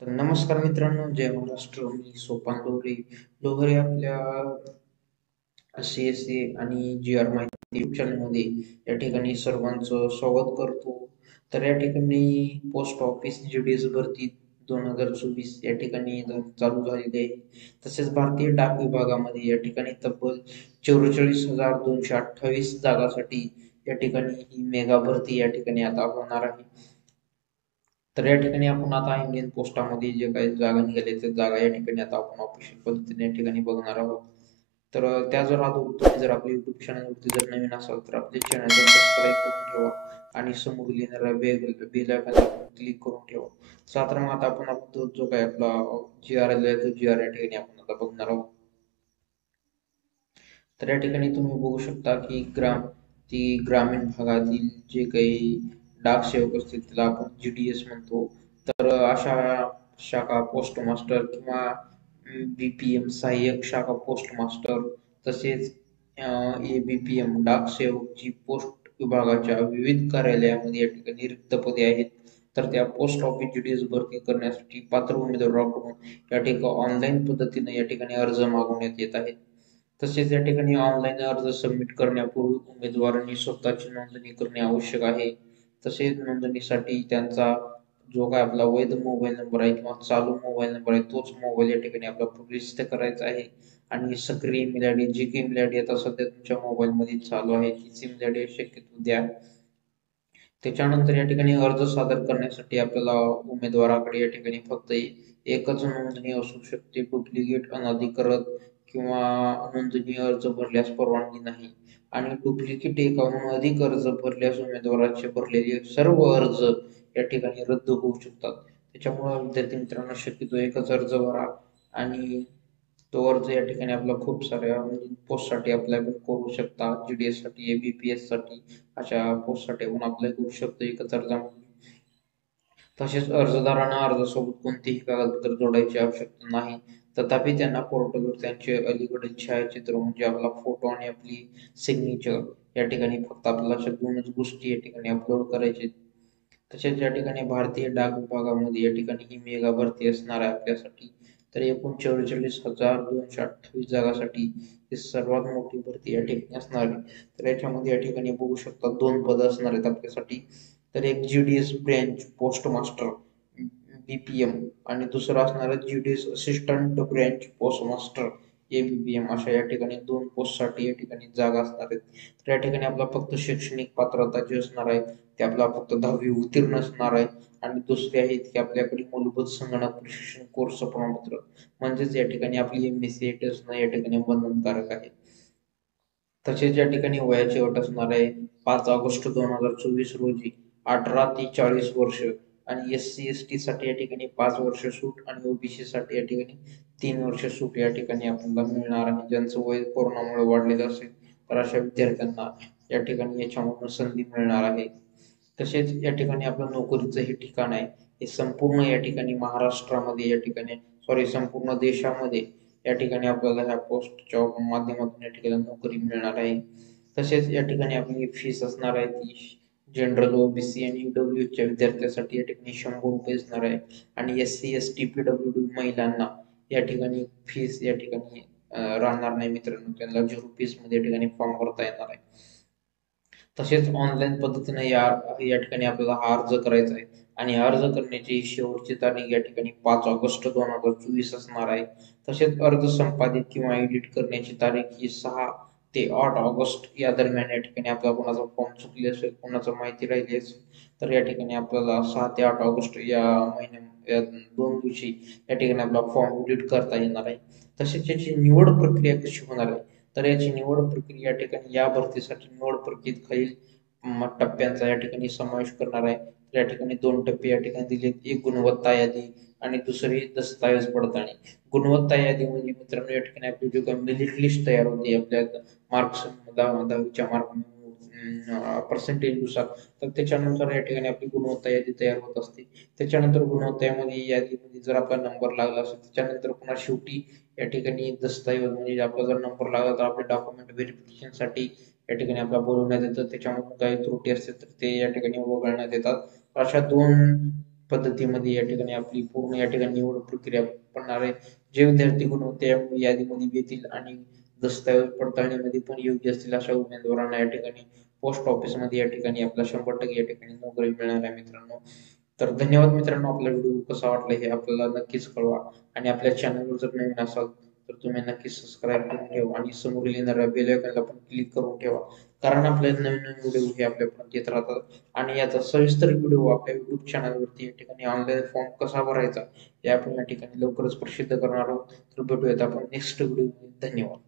तर नमस्कार मित्रांनो, जय महाराष्ट्र. मी सोपान लोहरे आपल्या CSA आणि GR माहिती YouTube चॅनलमध्ये या ठिकाणी सर्वांचं स्वागत करतो. तर या ठिकाणी पोस्ट ऑफिस GDS भरती 2024 या ठिकाणी चालू झालेली आहे. तसेच भारतीय डाक विभागामध्ये या ठिकाणी तब्बल 44,228 जागासाठी या ठिकाणी ही मेगा भरती या ठिकाणी आता होणार आहे. तर या ठिकाणी आपण आता इंडियन पोस्टामध्ये जे काही जागा निघाल्या त्या जागा या ठिकाणी आता आपण ऑफिशियल पद्धतीने या ठिकाणी बघणार आहोत. तर त्या जर अगोदर तुम्ही जर आपल्या युट्यूब चॅनलवरती जर नवीन असाल तर आपले चॅनलला सबस्क्राईब करून ठेवा आणि समोर येणाऱ्या बेल आयकॉनला क्लिक करून ठेवा. तर मग आता आपण जो काही आपला GR आहे तो GR या ठिकाणी आपण आता बघणार आहोत. तर या ठिकाणी तुम्ही बघू शकता की ग्रामीण भागातील जे काही डाक सेवक असतील त्याला आपण GDS म्हणतो. तर अशा शाखा पोस्ट मास्टर किंवा BPM सहाय्यक शाखा पोस्ट मास्टर तसेच ABPM डाक सेवक जी पोस्ट विभागाच्या विविध कार्यालयामध्ये या ठिकाणी रिक्त पदे आहेत. तर त्या पोस्ट ऑफिस GDS भरती करण्यासाठी पात्र उमेदवाराकडून या ठिकाणी ऑनलाईन पद्धतीने या ठिकाणी अर्ज मागवण्यात येत आहेत. तसेच या ठिकाणी ऑनलाईन अर्ज सबमिट करण्यापूर्वी उमेदवारांनी स्वतःची नोंदणी करणे आवश्यक आहे. तसेच नोंदणीसाठी त्यांचा जो काय आपला वैध मोबाईल नंबर आहे किंवा चालू मोबाईल नंबर आहे तोच मोबाईल या ठिकाणी आपला प्रविष्ट करायचा आहे आणि सक्रिय ईमेल आय डी जी काही ईमेल आय डी आता सध्या तुमच्या मोबाईलमध्ये चालू आहे तीच ईमेल आय डी शक्यतो द्या. त्याच्यानंतर या ठिकाणी अर्ज सादर करण्यासाठी आपल्याला उमेदवाराकडे या ठिकाणी फक्त एकच नोंदणी असू शकते. डुप्लिकेट अनधिकृत किंवा नोंदणी अर्ज भरल्यास परवानगी नाही आणि डुप्लिकेट एकाहून अधिक अर्ज भरल्यास उमेदवाराचे भरलेले सर्व अर्ज या ठिकाणी रद्द होऊ शकतात. त्याच्यामुळे विद्यार्थी मित्रांनो शक्यतो एकच अर्ज भरा आणि तो अर्ज या ठिकाणी आपला खूप साऱ्या म्हणजे पोस्टसाठी अप्लाय पण करू शकता. GDS साठी, ABPS साठी अशा पोस्टसाठी आपण अप्लाय करू शकतो एकच अर्जामध्ये. तसेच अर्जदारांना अर्जासोबत कोणतेही कागदपत्र जोडायची आवश्यकता नाही. तथापि त्यांना पोर्टलवर त्यांचे अलीकडील छायाचित्र म्हणजे आपला फोटो आणि आपली सिग्नेचर या ठिकाणी फक्त आपल्याला अशा दोनच गोष्टी या ठिकाणी अपलोड करायचे. तसेच या ठिकाणी भारतीय डाक विभागामध्ये या ठिकाणी ही मेगा भरती असणार आहे आपल्यासाठी. तर एकूण 44,228 जागासाठी ही सर्वात मोठी भरती या ठिकाणी असणार आहे. तर याच्यामध्ये या ठिकाणी बघू शकता 2 पदं असणार आहेत आपल्यासाठी. तर एक GDS branch post master BPM आणि दुसरं असणार आहे GDS assistant branch post master ABPM अशा या ठिकाणी 2 पोस्टसाठी या ठिकाणी जागा असणार आहेत. तर या ठिकाणी आपला फक्त शैक्षणिक पात्रता जी असणार आहे ते आपला फक्त 10वी उत्तीर्ण असणार आहे आणि दुसरे आहेत की आपल्याकडे मूलभूत संगणक प्रशिक्षण कोर्स प्रमाणपत्र म्हणजेच या ठिकाणी आपली MSc असणं या ठिकाणी बंधनकारक आहे. तसेच या ठिकाणी वयाची अट असणार आहे 5 ऑगस्ट 2024 रोजी 18 ते 40 वर्ष आणि SC ST साठी या ठिकाणी 5 वर्ष सूट आणि OBC साठी या ठिकाणी 3 वर्ष सूट या ठिकाणी आपल्याला मिळणार आहे. ज्यांचं वय कोरोनामुळे वाढलेलं असेल तर अशा विद्यार्थ्यांना या ठिकाणी याच्यामधून संधी मिळणार आहे. तसेच या ठिकाणी आपलं नोकरीचं हे ठिकाण आहे हे संपूर्ण या ठिकाणी महाराष्ट्रामध्ये या ठिकाणी संपूर्ण देशामध्ये या ठिकाणी आपल्याला ह्या पोस्टच्या माध्यमातून या ठिकाणी नोकरी मिळणार आहे. तसेच या ठिकाणी आपली फीस असणार आहे ती जनरल OBC आणि EWS च्या विद्यार्थ्यांसाठी या ठिकाणी ₹100 असणार आहे आणि SC ST PWD महिलांना या ठिकाणी फीस या ठिकाणी राहणार नाही मित्रांनो. त्यांना 0 फीस मध्ये या ठिकाणी फॉर्म भरता येणार आहे. तसेच ऑनलाईन पद्धतीने या ठिकाणी आपल्याला हा अर्ज करायचा आहे आणि अर्ज करण्याची शेवटची तारीख या ठिकाणी 5 ऑगस्ट 2024 असणार आहे. तसेच अर्ज संपादित किंवा एडिट करण्याची तारीख ही 6 ते 8 ऑगस्ट या दरम्यान या ठिकाणी आपला कोणाचा फॉर्म चुकले असेल, कोणाचं माहिती राहिली असेल तर या ठिकाणी आपल्याला 6 ते 8 ऑगस्ट या या 2 दिवशी या ठिकाणी आपला फॉर्म एडिट करता येणार आहे. तसेच याची निवड प्रक्रिया कशी होणार आहे तर याची निवड प्रक्रिया या ठिकाणी या भरतीसाठी निवड प्रक्रियेत खालील टप्प्यांचा या ठिकाणी समावेश करणार आहे. या ठिकाणी 2 टप्पे या ठिकाणी दिलेत. एक गुणवत्ता यादी आणि दुसरी दस्तऐवज पडताळणी. गुणवत्ता यादी म्हणजे मित्रांनो या ठिकाणी आपली जी काही मेरिट लिस्ट तयार होते आपल्या मार्क्स 10वीच्या मार्क पर्सेंटेजनुसार तर त्याच्यानुसार या ठिकाणी आपली गुणवत्ता यादी तयार होत असते. त्याच्यानंतर गुणवत्ता यादीमध्ये जर आपला नंबर लागला असेल त्याच्यानंतर पुन्हा शेवटी या ठिकाणी दस्तऐवज म्हणजे आपला जर नंबर लागला तर आपले डॉक्युमेंट व्हेरिफिकेशनसाठी या ठिकाणी आपला बोलवण्यात येतं. त्याच्यामधून काही त्रुटी असतील तर ते या ठिकाणी वगळण्यात येतात. अशा 2 पद्धतीमध्ये या ठिकाणी आपली पूर्ण या ठिकाणी निवड प्रक्रिया पडणार आहे. जे विद्यार्थी गुणवत्ता यादीमध्ये येतील आणि दस्तऐवज पडताळणीमध्ये पण योग्य असतील अशा उमेदवारांना या ठिकाणी पोस्ट ऑफिसमध्ये या ठिकाणी आपला 100% या ठिकाणी नोकरी मिळणार आहे मित्रांनो. तर धन्यवाद मित्रांनो, आपला व्हिडिओ कसा वाटला हे आपल्याला नक्कीच कळवा आणि आपल्या चॅनलवर जर नवीन असाल तर तुम्ही नक्कीच सबस्क्राईब करून ठेवा आणि समोर येणाऱ्या बेल आयकॉनला पण क्लिक करून ठेवा, कारण आपले नवीन नवीन व्हिडिओ हे आपल्यापर्यंत येत राहतात. आणि याचा सविस्तर व्हिडिओ आपल्या युट्यूब चॅनलवरती या ठिकाणी ऑनलाईन फॉर्म कसा भरायचा हे आपण या ठिकाणी लवकरच प्रसिद्ध करणार आहोत. तर भेटूयात आपण नेक्स्ट व्हिडिओ. धन्यवाद.